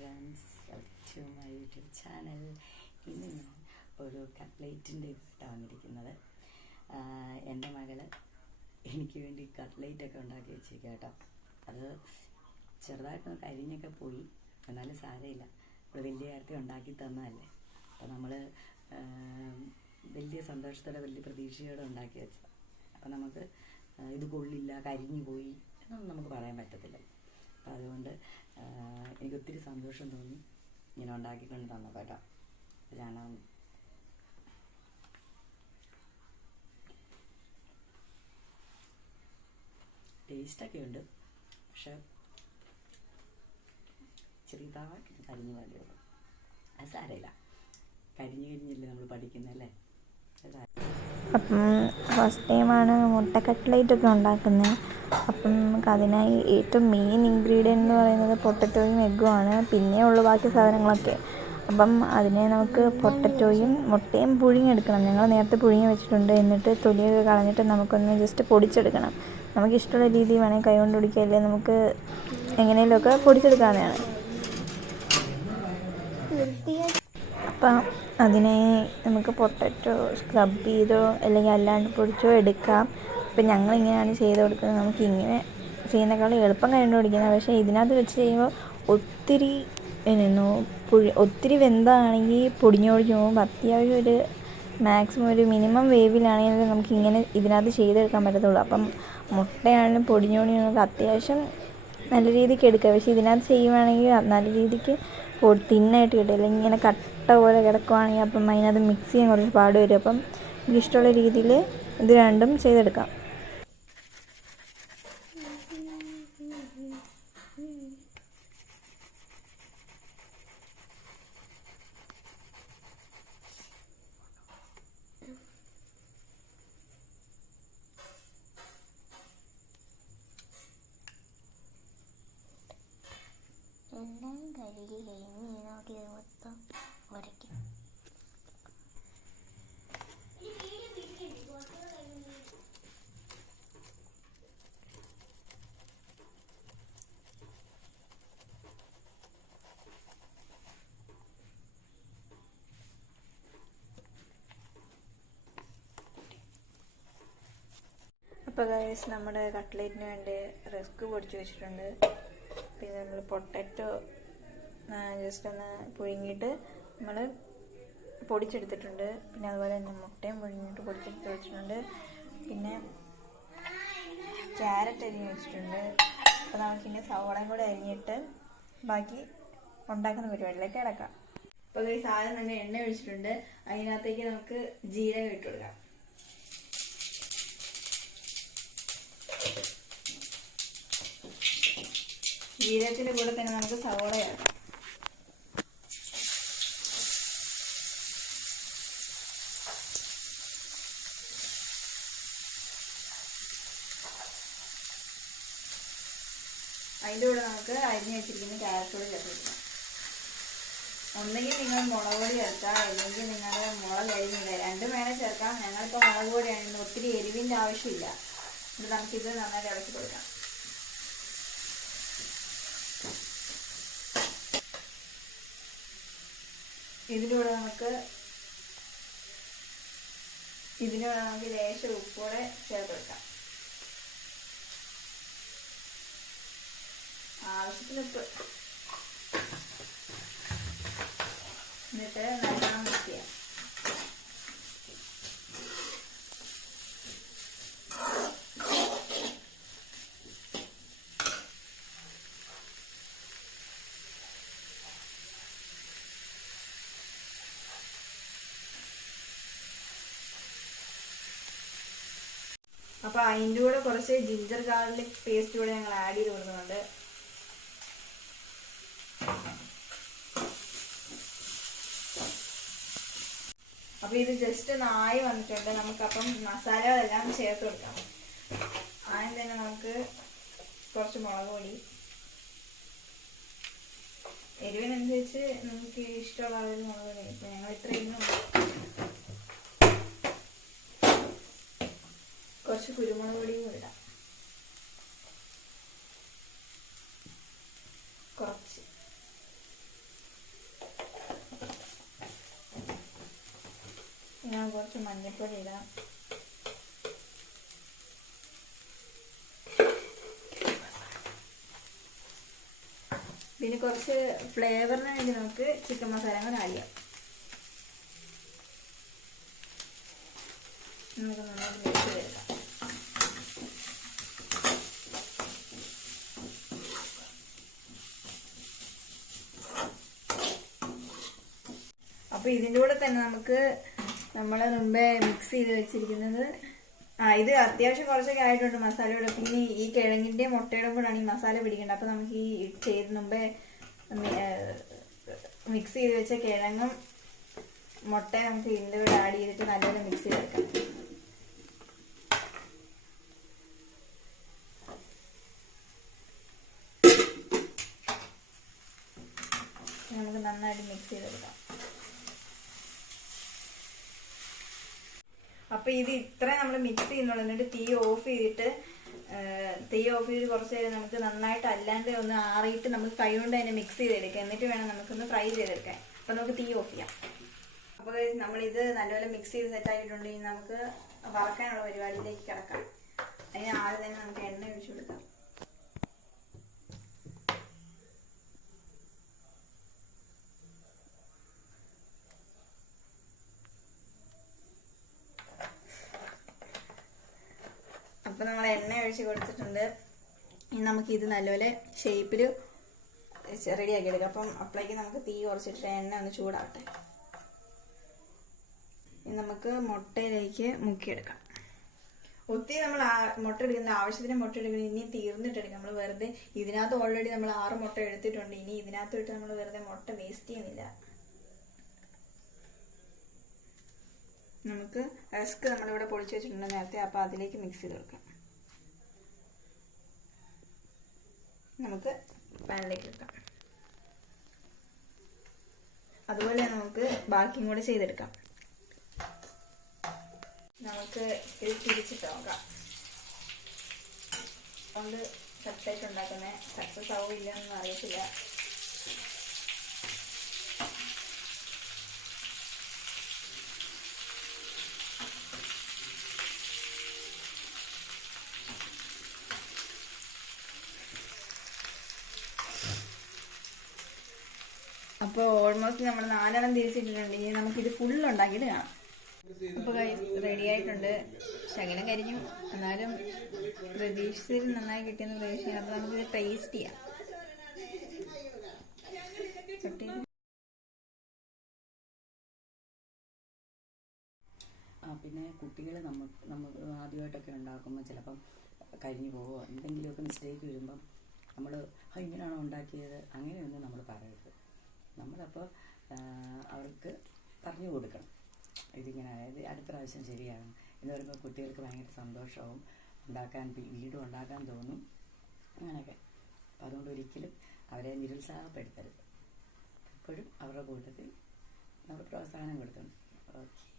Friends welcome to my YouTube channel ഇന്ന് ഞാൻ ഒരു കട്ട്ലേറ്റിന്റെ ഇട്ടാണ് വന്നിരിക്കുന്നത് എന്റെ മകൾ എനിക്ക് വേണ്ടി കട്ട്ലേറ്റ് ഒക്കെ ഉണ്ടാക്കി വെച്ചിരിക്കുക കേട്ടോ അത് ചെറുതായിട്ടൊന്ന് കരിഞ്ഞൊക്കെ പോയി. എന്നാലും സാരമില്ല. ഇവിടെ വലിയ കാര്യത്തിൽ ഉണ്ടാക്കി തന്നതല്ലേ. അപ്പോൾ നമ്മൾ വലിയ സന്തോഷത്തോടെ വലിയ പ്രതീക്ഷയോടെ ഉണ്ടാക്കി വെച്ചത്. അപ്പോൾ നമുക്ക് ഇത് കൊള്ളില്ല കരിഞ്ഞു പോയി എന്നൊന്നും നമുക്ക് പറയാൻ പറ്റത്തില്ല. അതുകൊണ്ട് എനിക്ക് ഒത്തിരി സന്തോഷം തോന്നി ഇങ്ങനെ ഉണ്ടാക്കിക്കൊണ്ട് തന്നപ്പോൾ കേട്ടോ ഞാൻ ടേസ്റ്റൊക്കെ ഉണ്ട് പക്ഷെ ചെറുതായിട്ട് കരിഞ്ഞു വേണ്ടിയുള്ളൂ അത് സാരമില്ല. കരിഞ്ഞു കരിഞ്ഞില്ലേ നമ്മൾ പഠിക്കുന്നല്ലേ അപ്പം ഫസ്റ്റ് ടൈമാണ് മുട്ട കട്ട്ലേറ്റ് ഒക്കെ ഉണ്ടാക്കുന്നത്. അപ്പം നമുക്ക് അതിനായി ഏറ്റവും മെയിൻ ഇൻഗ്രീഡിയന്റ് എന്ന് പറയുന്നത് പൊട്ടറ്റോയും എഗ്ഗും ആണ്. പിന്നെ ഉള്ളു ബാക്കി സാധനങ്ങളൊക്കെ. അപ്പം അതിനെ നമുക്ക് പൊട്ടറ്റോയും മുട്ടയും പുഴുങ്ങിയെടുക്കണം. ഞങ്ങൾ നേരത്തെ പുഴുങ്ങി വെച്ചിട്ടുണ്ട്. എന്നിട്ട് തൊലിയൊക്കെ കളഞ്ഞിട്ട് നമുക്കൊന്ന് ജസ്റ്റ് പൊടിച്ചെടുക്കണം. നമുക്ക് ഇഷ്ടമുള്ള രീതിയിൽ വേണമെങ്കിൽ കൈകൊണ്ട് പൊടിക്കുക. അല്ലെങ്കിൽ നമുക്ക് എങ്ങനെയെങ്കിലുമൊക്കെ പൊടിച്ചെടുക്കാവുന്നതാണ്. അപ്പം അതിനെ നമുക്ക് പൊട്ടറ്റോ സ്ക്രബ് ചെയ്തോ അല്ലെങ്കിൽ അല്ലാണ്ട് പൊടിച്ചോ എടുക്കാം. ഇപ്പം ഞങ്ങൾ ഇങ്ങനെയാണ് ചെയ്ത് കൊടുക്കുന്നത്. നമുക്ക് ഇങ്ങനെ ചെയ്യുന്നേക്കാളും എളുപ്പം കണ്ടുപിടിക്കുന്നത് പക്ഷേ ഇതിനകത്ത് വെച്ച് ചെയ്യുമ്പോൾ ഒത്തിരി എന്നാ പുഴി ഒത്തിരി വെന്താണെങ്കിൽ പൊടിഞ്ഞു പൊടിഞ്ഞു പോകുമ്പോൾ അത്യാവശ്യം ഒരു മാക്സിമം ഒരു മിനിമം വേവിലാണെങ്കിൽ നമുക്ക് ഇങ്ങനെ ഇതിനകത്ത് ചെയ്തെടുക്കാൻ പറ്റത്തുള്ളൂ. അപ്പം മുട്ടയാണെങ്കിലും പൊടിഞ്ഞു പൊടിഞ്ഞു നമുക്ക് അത്യാവശ്യം നല്ല രീതിക്ക് എടുക്കുക പക്ഷേ ഇതിനകത്ത് ചെയ്യുവാണെങ്കിൽ നല്ല രീതിക്ക് തിന്നായിട്ട് കിട്ടും. അല്ലെങ്കിൽ ഇങ്ങനെ കട്ട പോലെ കിടക്കുവാണെങ്കിൽ അപ്പം അതിനകത്ത് മിക്സ് ചെയ്യാൻ കുറച്ച് പാട് വരും അപ്പം ഇഷ്ടമുള്ള രീതിയിൽ ഇത് രണ്ടും ചെയ്തെടുക്കാം. കഴുകി കഴിഞ്ഞ് നമുക്ക് ഇത് മൊത്തം ഉരയ്ക്കും അപ്പോൾ ഗൈസ് നമ്മുടെ കട്ട്ലേറ്റിന് വേണ്ടി റിസ്ക് പൊടിച്ച് വെച്ചിട്ടുണ്ട്. പിന്നെ നമ്മൾ പൊട്ടറ്റോ ജസ്റ്റ് ഒന്ന് പുഴുങ്ങിയിട്ട് നമ്മൾ പൊടിച്ചെടുത്തിട്ടുണ്ട്. പിന്നെ അതുപോലെ തന്നെ മുട്ടയും പുഴുങ്ങിയിട്ട് പൊടിച്ചെടുത്ത് വെച്ചിട്ടുണ്ട്. പിന്നെ ക്യാരറ്റ് അരിഞ്ഞ് വെച്ചിട്ടുണ്ട്. നമുക്ക് ഇനി സവോളയും കൂടെ അരിഞ്ഞിട്ട് ബാക്കി ഉണ്ടാക്കുന്ന പരിപാടിയിലേക്ക് കിടക്കാം. അപ്പോൾ ഈ സാധനം തന്നെ എണ്ണ ഒഴിച്ചിട്ടുണ്ട്. അതിനകത്തേക്ക് നമുക്ക് ജീരകം ഇട്ട് കൊടുക്കാം. ജീരകത്തിന്റെ കൂടെ തന്നെ നമുക്ക് സവോള അതിന്റെ കൂടെ നമുക്ക് അരിഞ്ഞ് വെച്ചിരിക്കുന്ന ക്യാരറ്റ് കൂടി ചേർത്ത് കൊടുക്കാം. ഒന്നെങ്കിൽ നിങ്ങൾ മുളക് പൊടി ചേർക്കാം അല്ലെങ്കിൽ നിങ്ങൾ മുളക് അരിഞ്ഞില്ല. രണ്ടും വേണേൽ ചേർക്കാം. ഞങ്ങളിപ്പോൾ മുളക് പൊടിയാണ്. ഒത്തിരി എരിവിന്റെ ആവശ്യമില്ല. ഇത് നമുക്കിത് നന്നായിട്ട് ഇളക്കി കൊടുക്കാം. ഇതിലൂടെ നമുക്ക് ഇതിനോട് നമുക്ക് ലേശം ഉപ്പോടെ ചേർത്ത് വെക്കാം ആവശ്യത്തിന് ഉപ്പ് എന്നിട്ട് അപ്പോൾ അതിന്റെ കൂടെ കുറച്ച് ജിഞ്ചർ ഗാർലിക് പേസ്റ്റ് കൂടെ ഞങ്ങൾ ആഡ് ചെയ്ത് കൊടുക്കുന്നുണ്ട്. അപ്പോൾ ഇത് ജസ്റ്റ് നമുക്ക് വന്നിട്ടുണ്ട്. നമുക്കപ്പം എല്ലാം ചേർത്ത് കൊടുക്കാം. ആദ്യം തന്നെ നമുക്ക് കുറച്ച് മുളക് പൊടി. എരിവിനനുസരിച്ച് നമുക്ക് ഇഷ്ടമുള്ള അളവിൽ മുളക് പൊടി. ഇപ്പം ഞങ്ങൾ ഇത്രയും കുറച്ച് കുരുമുളക് പൊടിയും കൂടി ഇടാം കുറച്ച് ഞാൻ കുറച്ച് മഞ്ഞൾപ്പൊടി ഇടാം. പിന്നെ കുറച്ച് ഫ്ലേവറിന് വേണ്ടി നമുക്ക് ചിക്കൻ മസാല കൂടെ ആഡ് ചെയ്യാം. നമുക്ക് നന്നായിട്ട് മിക്സ് ചെയ്തെടുക്കാം. അപ്പൊ ഇതിന്റെ കൂടെ തന്നെ നമുക്ക് നമ്മൾ മുമ്പേ മിക്സ് ചെയ്ത് വെച്ചിരിക്കുന്നത്. ആ ഇത് അത്യാവശ്യം കുറച്ചൊക്കെ ആയിട്ടുണ്ട് മസാലയുടെ. പിന്നെ ഈ കിഴങ്ങിന്റെ മുട്ടയുടെ കൂടാണ് ഈ മസാല പിടിക്കേണ്ടത്. അപ്പോൾ നമുക്ക് ഈ ചെയ്ത് മുമ്പേ മിക്സ് ചെയ്ത് വെച്ച കിഴങ്ങും മുട്ടയും നമുക്ക് ഇതിന്റെ കൂടെ ആഡ് ചെയ്തിട്ട് നല്ലോണം മിക്സ് ചെയ്തെടുക്കാം നമുക്ക് നന്നായിട്ട് മിക്സ് ചെയ്തെടുക്കാം. അപ്പൊ ഇത് ഇത്ര നമ്മൾ മിക്സ് ചെയ്യുന്നുള്ളൂ. എന്നിട്ട് തീ ഓഫ് ചെയ്തിട്ട് തീ ഓഫ് ചെയ്ത് കുറച്ച് നേരം നമുക്ക് നന്നായിട്ട് അല്ലാണ്ട് ഒന്ന് ആറിയിട്ട് നമുക്ക് കൈ കൊണ്ട് തന്നെ മിക്സ് ചെയ്തെടുക്കാം. എന്നിട്ട് വേണം നമുക്കൊന്ന് ഫ്രൈ ചെയ്തെടുക്കാൻ. അപ്പൊ നമുക്ക് തീ ഓഫ് ചെയ്യാം. അപ്പൊ നമ്മൾ ഇത് നല്ലപോലെ മിക്സ് ചെയ്ത് സെറ്റ് ആയിട്ടുണ്ടെങ്കിൽ നമുക്ക് വറക്കാനുള്ള പരിപാടിയിലേക്ക് കിടക്കാം. അതിന് ആദ്യം തന്നെ നമുക്ക് എണ്ണ ഒഴിച്ചു കൊടുക്കാം അപ്പൊ നമ്മൾ എണ്ണ കൊടുത്തിട്ടുണ്ട്. ഇനി നമുക്ക് ഇത് നല്ലപോലെ ഷേപ്പിൽ റെഡിയാക്കി എടുക്കാം. അപ്പം അപ്പോഴേക്ക് നമുക്ക് തീ കുറച്ചിട്ട് എണ്ണ ഒന്ന് ചൂടാവട്ടെ. ഇനി നമുക്ക് മുട്ടയിലേക്ക് മുക്കിയെടുക്കാം. ഒത്തിരി നമ്മൾ മുട്ട എടുക്കുന്ന ആവശ്യത്തിന് മുട്ട എടുക്കണം ഇനി തീർന്നിട്ട് എടുക്കാം നമ്മൾ വെറുതെ ഇതിനകത്ത് ഓൾറെഡി നമ്മൾ ആറ് മുട്ട എടുത്തിട്ടുണ്ട്. ഇനി ഇതിനകത്ത് ഇട്ട് നമ്മൾ വെറുതെ മുട്ട വേസ്റ്റ് ചെയ്യുന്നില്ല. നമുക്ക് റസ്ക് നമ്മളിവിടെ പൊളിച്ചു വെച്ചിട്ടുണ്ട് നേരത്തെ. അപ്പോൾ അതിലേക്ക് മിക്സ് ചെയ്ത് കൊടുക്കാം. നമുക്ക് പാനിലേക്ക് വെക്കാം അതുപോലെ നമുക്ക് ബാക്കിയും കൂടെ ചെയ്തെടുക്കാം. നമുക്ക് ഇത് തിരിച്ചിട്ട് നോക്കാം. കൊണ്ട് സെപ്പറേറ്റ് ഉണ്ടാക്കുന്നത് സക്സസ് ആവില്ല എന്ന് അറിയത്തില്ല. അപ്പോൾ ഓൾമോസ്റ്റ് നമ്മൾ നാലെണ്ണം തിരിച്ചിട്ടിട്ടുണ്ട് ഇനി നമുക്ക് ഇത് ഫുൾ ഉണ്ടാക്കിയിട്ട് കാണാം. അപ്പോൾ റെഡി ആയിട്ടുണ്ട്. ശകലം കരിഞ്ഞു. എന്നാലും പ്രതീക്ഷിച്ചതിൽ നന്നായി കിട്ടിയെന്ന് പ്രതീക്ഷിക്കാം. അപ്പോൾ നമുക്കിത് ടേസ്റ്റ് ചെയ്യാം. പിന്നെ കുട്ടികൾ നമ്മൾ നമ്മൾ ആദ്യമായിട്ടൊക്കെ ഉണ്ടാക്കുമ്പോൾ ചിലപ്പം കരിഞ്ഞു പോവോ എന്തെങ്കിലുമൊക്കെ മിസ്റ്റേക്ക് വരുമ്പം നമ്മൾ ഇങ്ങനെയാണോ ഉണ്ടാക്കിയത്? അങ്ങനെയൊന്നും നമ്മൾ പറയരുത്. നമ്മളപ്പോൾ അവർക്ക് പറഞ്ഞു കൊടുക്കണം. ഇതിങ്ങനെ അതായത് അടുത്ത പ്രാവശ്യം ശരിയാണ്. എന്ന് പറയുമ്പോൾ കുട്ടികൾക്ക് ഭയങ്കര സന്തോഷവും ഉണ്ടാക്കാൻ വീടും ഉണ്ടാക്കാൻ തോന്നും. അങ്ങനെയൊക്കെ. അപ്പം അതുകൊണ്ട് ഒരിക്കലും അവരെ നിരുത്സാഹപ്പെടുത്തരുത്. എപ്പോഴും അവരുടെ കൂട്ടത്തിൽ നമ്മൾ പ്രോത്സാഹനം കൊടുക്കണം. ഓക്കെ.